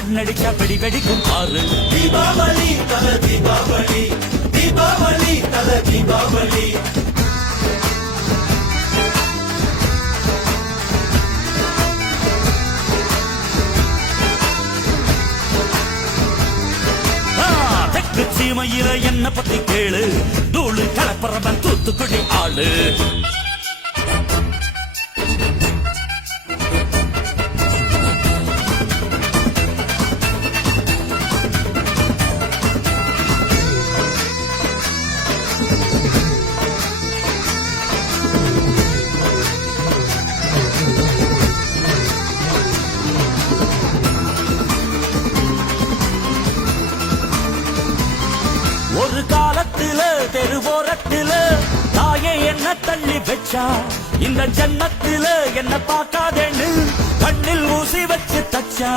கண்ணடிச்சா வெடி வெடிக்கும் பாரு. தீபாவளி தல தீபாவளி, தீபாவளி தல தீபாவளி. தெற்கு சீமையில என்ன பத்தி கேளு, தூளு கலப்பறவன் தூத்துக்குடி ஆளு. ஒரு காலத்தில தெருவோரத்தில தாயே என்ன தள்ளி வச்சா, இந்த ஜன்னத்தில என்ன பார்க்காதேன்னு கண்ணில் ஊசி வச்சு தச்சா.